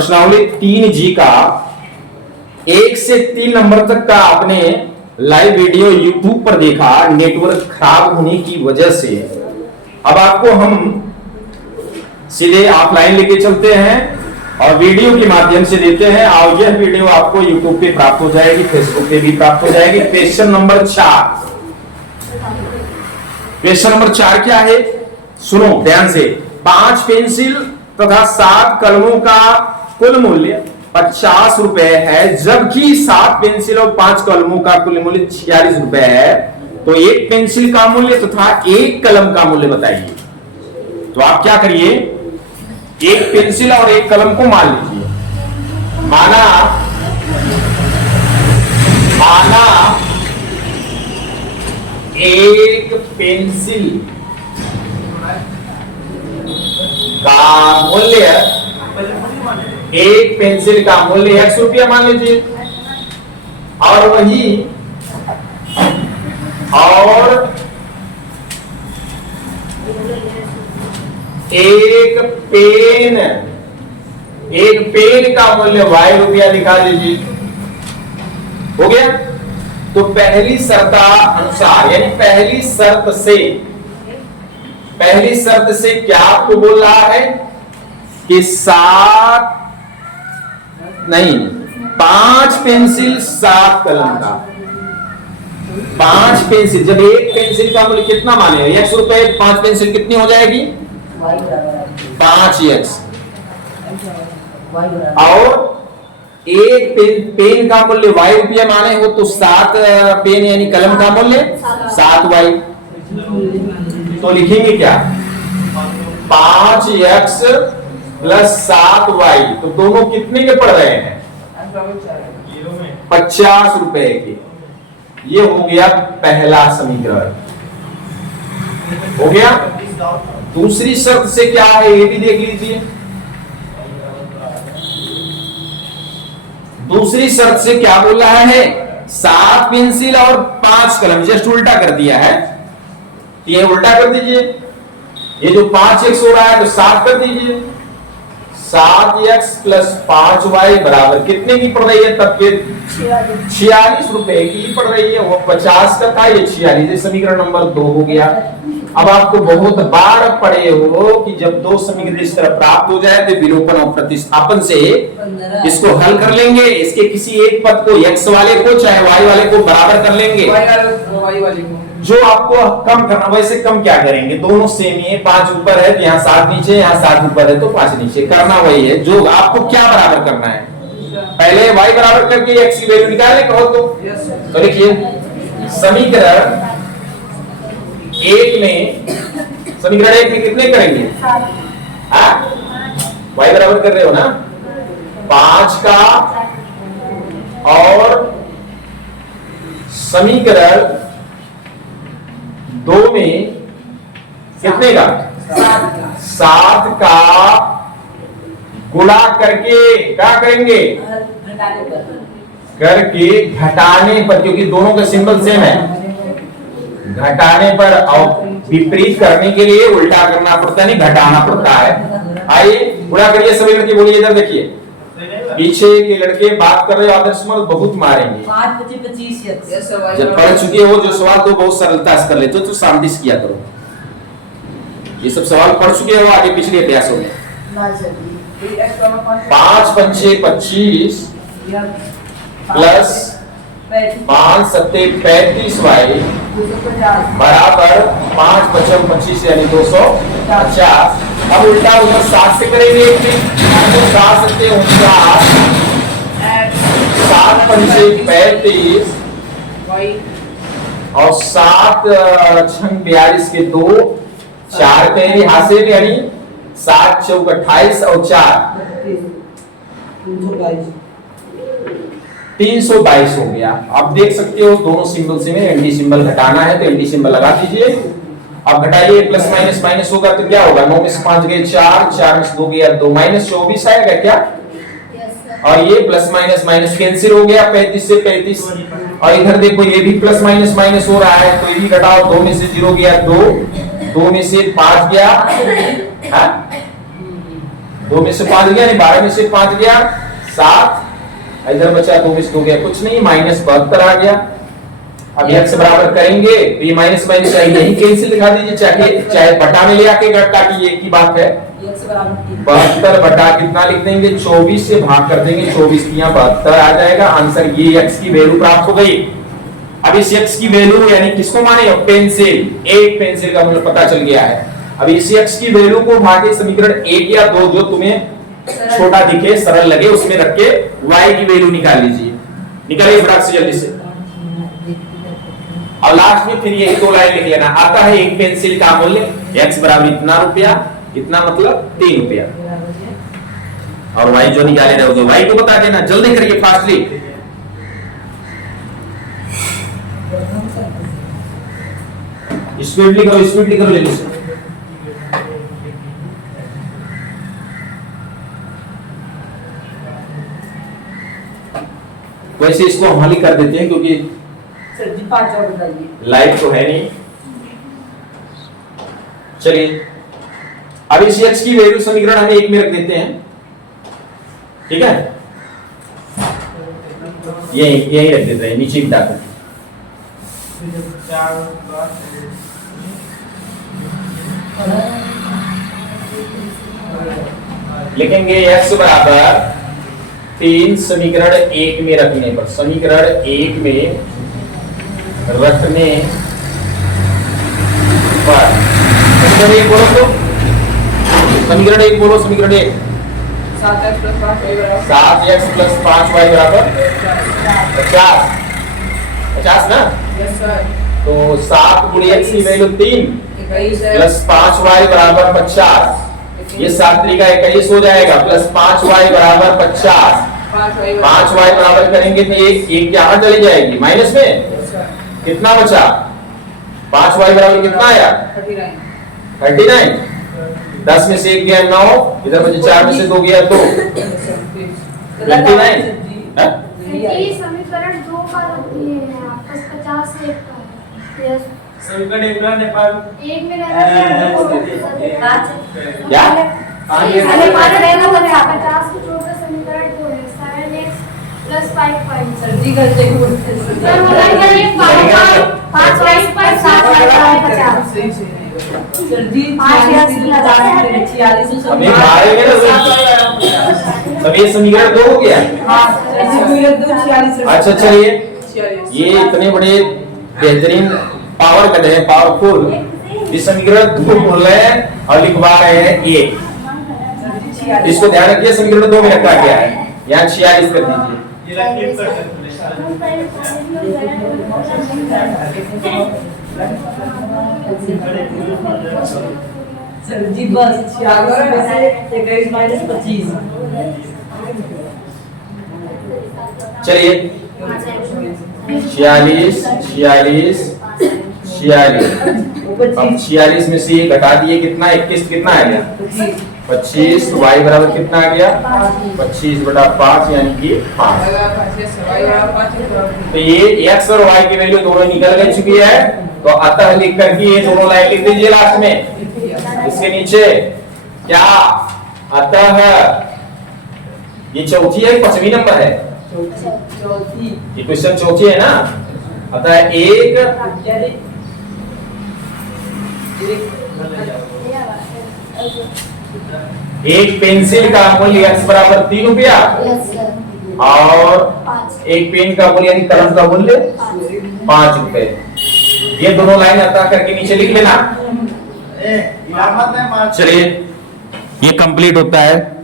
प्रश्नावली 3G का 1 से 3 नंबर तक का आपने लाइव वीडियो यूट्यूब पर देखा, नेटवर्क खराब होने की वजह से। अब आपको हम सीधे ऑफलाइन लेके चलते हैं और वीडियो के माध्यम से देते हैं, और यह वीडियो आपको यूट्यूब पे प्राप्त हो जाएगी, फेसबुक पे भी प्राप्त हो जाएगी। क्वेश्चन नंबर 4, क्वेश्चन नंबर 4 क्या है, सुनो ध्यान से। 5 पेंसिल तथा 7 कलमों का कुल मूल्य 50 रुपए है, जबकि 7 पेंसिल और 5 कलमों का कुल मूल्य 46 रुपए है। तो एक पेंसिल का मूल्य तथा एक कलम का मूल्य बताइए। तो आप क्या करिए, एक पेंसिल और एक कलम को मान लीजिए। माना एक पेंसिल का मूल्य, एक पेंसिल का मूल्य 100 रुपया मान लीजिए, और वही एक पेन का मूल्य y रुपया दिखा दीजिए। हो गया। तो पहली शर्त अनुसार, यानी पहली शर्त से क्या आपको बोल रहा है कि 5 पेंसिल 7 कलम का, 5 पेंसिल, जब एक पेंसिल का मूल्य कितना माने 100 रुपए, 5 पेंसिल कितनी हो जाएगी 5x, और एक पेन का मूल्य y रुपया माने हो तो 7 पेन यानी कलम का मूल्य 7y। तो लिखेंगे क्या, 5x प्लस 7y, तो दोनों कितने के पड़ रहे हैं 50 रुपए के। ये हो गया पहला समीकरण। हो गया। दूसरी शर्त से क्या है ये भी देख लीजिए। दूसरी शर्त से क्या बोल रहा है, 7 पेंसिल और 5 कलम, जस्ट उल्टा कर दिया है, ये उल्टा कर दीजिए। ये जो 5x हो रहा है तो 7 कर दीजिए, 7x प्लस 5y बराबर कितने की पड़ रही है, तब के 46 रुपए की पड़ रही है। वो 50 का था, ये 46, समीकरण नंबर 2 हो गया। अब आपको बहुत बार पढ़े हो कि जब दो समीकरण इस तरह प्राप्त हो जाए तो विलोपन और प्रतिस्थापन से इसको हल कर लेंगे। इसके किसी एक पद को x वाले को चाहे y वाले को बराबर कर लेंगे। जो आपको कम करना, वैसे कम क्या करेंगे, दोनों सेम ही है, 5 ऊपर है तो यहाँ 7 नीचे, यहाँ 7 ऊपर है तो 5 नीचे, करना वही है। जो आपको क्या बराबर करना है, पहले y बराबर करके x की वैल्यू निकालने कहो तो लिखिए समीकरण 1 में कितने करेंगे, y बराबर कर रहे हो ना 5 का, और समीकरण 2 में कितने का 7 का गुणा करके क्या करेंगे, करके घटाने पर, क्योंकि दोनों का सिंबल सेम है, घटाने पर और विपरीत करने के लिए उल्टा करना पड़ता है, नहीं घटाना पड़ता है। आइए गुणा करिए सभी लड़के, बोलिए इधर देखिए, पीछे के लड़के बात कर रहे हो, आदर्श मत बहुत मारेंगे। 5-25 जब पढ़ चुके हो जो सवाल तो बहुत सरलता से कर लेते हो, तो शांति से किया करो। ये सब सवाल पढ़ चुके हो आगे पिछले अभ्यासों में। 5 पंचे 25 प्लस 5 सत्ते 35y बराबर 5 पचम 25 यानी 250। अब उल्टा उधर 7 से करेंगे, 7 सत्ते 49, 7 पंचे 35 और 7 छंग 42 के 2, 4 के हाथे में, यानी 7 चौक 28 और 4 322 हो गया। आप देख सकते हो दोनों सिंबल से में एंटी सिंबल घटाना है तो एंटी सिंबल लगा दीजिए। अब घटाइए, प्लस माइनस माइनस होगा तो क्या होगा, 9 में से 5 गए 4, 4 में से 2 गया 2, माइनस 24 आएगा क्या, और ये प्लस माइनस माइनस कैंसिल हो गया, 35 से 35। और इधर देखो ये भी प्लस माइनस माइनस हो रहा है, तो ये भी घटाओ, 2 में से 0 गया 2, 2 में से 5 गया, 2 में से 5 गया, नहीं 12 में से 5 गया 7, इधर बचा 2 में से 2 गया कुछ नहीं, -72 आ गया। अब x बराबर करेंगे तो ये माइनस माइनस यही कैंसिल दिखा दीजिए, चाहे बटा में ले आके काटिए, एक ही बात है। 72 बटा कितना लिख देंगे 24 से भाग कर देंगे, 24 की यहाँ 72 आ जाएगा। आंसर ये x की वैल्यू प्राप्त हो गई। अब इस x की वैल्यू यानी किसको माने, पेंसिल, एक पेंसिल का मुझे पता चल गया है। अब इस x की वैल्यू को भागे समीकरण 1 या 2 जो तुम्हें छोटा दिखे सरल लगे उसमें रख के y की वैल्यू निकाल लीजिए, निकालिए फटाक से जल्दी से। और लास्ट में फिर ये 2 लाइन लिख लेना, आता है एक पेंसिल का मूल्य x बराबर इतना रुपया, इतना मतलब 3 रुपया, और y जो निकाले रहोगे y को बता देना, जल्दी करिए फास्टली। स्पीडली करो जल्दी से। वैसे इसको हम हल ही कर देते हैं क्योंकि सर जी 5 और बताइए, लाइट तो है नहीं। चलिए अब इस x की वैल्यू समीकरण हम 1 में रख देते हैं, ठीक है, यही रख देते हैं नीचे की डाक। लिखेंगे x बराबर 3 समीकरण 1 में रखने पर, समीकरण 1 में रखने पर समीकरण 1 बोलो तो, समीकरण 1 बोलो, समीकरण 1 7x + 5y बराबर 7x + 5y बराबर 50 ना। Yes sir. तो 7 × x की वैल्यू 3 प्लस 5y बराबर 50, ये 7 × 21 हो जाएगा, प्लस 5y बराबर 50, 5y बराबर करेंगे तो एक यहाँ चली जाएगी माइनस में, कितना बचा 5y बराबर कितना आया 39, 10 में से 1 गया 9, इधर बचे 4 में से 2 गया 2, 29 ये समीकरण 2 का ये है आपस 50 से 1 का है। यस समीकरण 1 में नेपाल एक में रहना क्या अरे 5 रहेगा तो 50 से छोटा समीकरण 2 है 7x + 5y। सर जी घर से बोलते हैं सर मतलब ये 5y पर 7y 50। सर जी 46 अभी मारेंगे तब ये समीकरण 2 हो गया। हां सर जी 46। अच्छा चलिए, ये इतने बड़े बेहतरीन पावर कर रहे हैं, पावरफुल, इस समीकरण 2 बोल रहे हैं और लिखवा रहे हैं 1। इसको ध्यान रखिए, समीकरण 2 में रखा गया है, यहाँ 46 कर दीजिए। ये रखिए कर सकते सर जी बस 46 में से 21 - 25। चलिए 46 46 46, अब 46 में से घटा दिए कितना 21, कितना आ गया 25, y बराबर कितना आ गया 25/5 यानी कि 5। तो ये x और y की वैल्यू दोनों निकल गई चुकी है, तो अतः लिख करके ये दोनों लाइन लिख दीजिए लास्ट में, इसके नीचे क्या अतः, ये चौथी है 5वीं नंबर है, चौथी ये क्वेश्चन चौथी है ना। अतः एक पेंसिल का मूल्य x बराबर 3 रुपया यस सर और एक पेन का मूल्य यानी कलम का मूल्य 5 रुपए। ये दोनों लाइन अतः करके नीचे लिख लेना। चलिए ये कंप्लीट होता है।